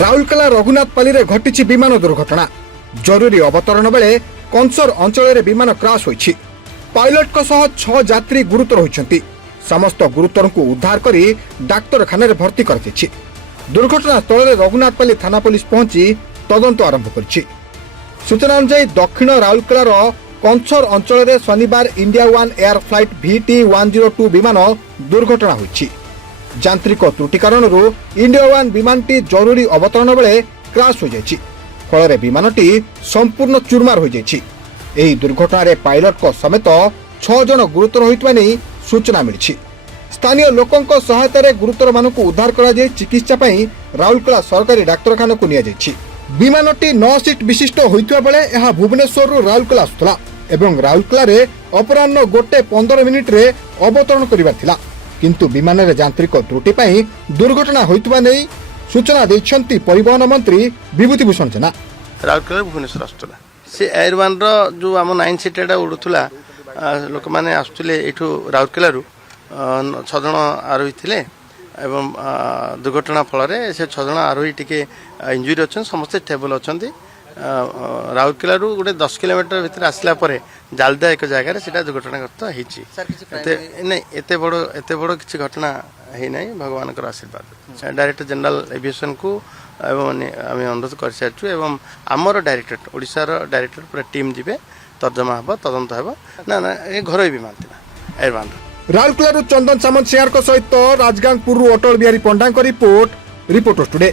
ରାଉରକେଲା ରଘୁନାଥପାଲିରେ ଘଟିଛି ବିମାନ ଦୁର୍ଘଟଣା। ଜରୁରୀ ଅବତରଣ ବେଳେ କଂସର ଅଞ୍ଚଳରେ ବିମାନ କ୍ରାସ୍ ହୋଇଛି। ପାଇଲଟଙ୍କ ସହ 6 ଯାତ୍ରୀ ଗୁରୁତର ହୋଇଛନ୍ତି। ସମସ୍ତ ଗୁରୁତରଙ୍କୁ ଉଦ୍ଧାର କରି ଡାକ୍ତରଖାନାରେ ଭର୍ତ୍ତି କରାଯାଇଛି। ଦୁର୍ଘଟଣା ସ୍ଥଳରେ ରଘୁନାଥପାଲି ଥାନା ପୁଲିସ ପହଞ୍ଚି ତଦନ୍ତ ଆରମ୍ଭ କରିଛି। ସୂଚନା ଅନୁଯାୟୀ ଦକ୍ଷିଣ ରାଉରକେଲାର କଂସର ଅଞ୍ଚଳରେ ଶନିବାର India one air flight VT-102 ବିମାନ ଦୁର୍ଘଟଣା ହୋଇଛି। ଯାନ୍ତ୍ରିକ ତ୍ରୁଟି କାରଣରୁ ଇଣ୍ଡିଆ ୱାନ୍ ବିମାନଟି ଜରୁରୀ ଅବତରଣ ବେଳେ କ୍ରାସ୍ ହୋଇଯାଇଛି। ଫଳରେ ବିମାନଟି ସମ୍ପୂର୍ଣ୍ଣ ଚୁରମାର ହୋଇଯାଇଛି। ଏହି ଦୁର୍ଘଟଣାରେ ପାଇଲଟଙ୍କ ସମେତ 6 ଜଣ ଗୁରୁତର ହୋଇଥିବା ନେଇ ସୂଚନା ମିଳିଛି। ସ୍ଥାନୀୟ ଲୋକଙ୍କ ସହାୟତାରେ ଗୁରୁତରମାନଙ୍କୁ ଉଦ୍ଧାର କରାଯାଇ ଚିକିତ୍ସା ପାଇଁ ରାଉରକେଲା ସରକାରୀ ଡାକ୍ତରଖାନାକୁ ନିଆଯାଇଛି। ବିମାନଟି 9 ସିଟ୍ ବିଶିଷ୍ଟ ହୋଇଥିବା ବେଳେ ଏହା ଭୁବନେଶ୍ୱରରୁ ରାଉରକେଲା ଆସୁଥିଲା ଏବଂ ରାଉରକେଲାରେ ଅପରାହ୍ନ 1:15 ଅବତରଣ କରିବାର ଥିଲା। କିନ୍ତୁ ବିମାନରେ ଯାନ୍ତ୍ରିକ ତ୍ରୁଟି ପାଇଁ ଦୁର୍ଘଟଣା ହୋଇଥିବା ନେଇ ସୂଚନା ଦେଇଛନ୍ତି ପରିବହନ ମନ୍ତ୍ରୀ ବିଭୂତି ଭୂଷଣ ଜେନା। ରାଉରକେଲା ଭୁବନେଶ୍ୱର ଆସୁଥିଲା ସେ ଏୟାର ୱାନ୍ର ଯେଉଁ ଆମ 9 ସିଟ୍ଟା ଉଡ଼ୁଥିଲା, ଲୋକମାନେ ଆସୁଥିଲେ ଏଇଠୁ ରାଉରକେଲାରୁ 6 ଜଣ ଆରୋହୀ ଥିଲେ ଏବଂ ଦୁର୍ଘଟଣା ଫଳରେ ସେ 6 ଜଣ ଆରୋହୀ ଟିକେ ଇଞ୍ଜୁରି ଅଛନ୍ତି, ସମସ୍ତେ ଷ୍ଟେବଲ୍ ଅଛନ୍ତି। ରାଉରକେଲାରୁ ଗୋଟେ 10 କିଲୋମିଟର ଭିତରେ ଆସିଲା ପରେ ଜାଲଦା ଏକ ଜାଗାରେ ସେଟା ଦୁର୍ଘଟଣାଗ୍ରସ୍ତ ହେଇଛି। ଏତେ ବଡ଼ କିଛି ଘଟଣା ହେଇନାହିଁ, ଭଗବାନଙ୍କର ଆଶୀର୍ବାଦ। ଡାଇରେକ୍ଟର ଜେନେରାଲ ଏଭିଏସନକୁ ଏବଂ ଆମେ ଅନୁରୋଧ କରିସାରିଛୁ ଏବଂ ଆମର ଡାଇରେକ୍ଟର ଓଡ଼ିଶାର ଡାଇରେକ୍ଟର ପୁରା ଟିମ୍ ଯିବେ, ତର୍ଜମା ହେବ, ତଦନ୍ତ ହେବ। ନା ଏ ଘରୋଇ ବିମାନ ଥିଲା ଏୟାର ୱାନ୍ର। ରାଉରକେଲାରୁ ଚନ୍ଦନ ସାମନ୍ତ ସେୟାରଙ୍କ ସହିତ ରାଜଗାଙ୍ଗପୁରରୁ ଅଟଳ ବିହାରୀ ପଣ୍ଡାଙ୍କ ରିପୋର୍ଟ, ରିପୋର୍ଟର୍ସ ଟୁଡେ।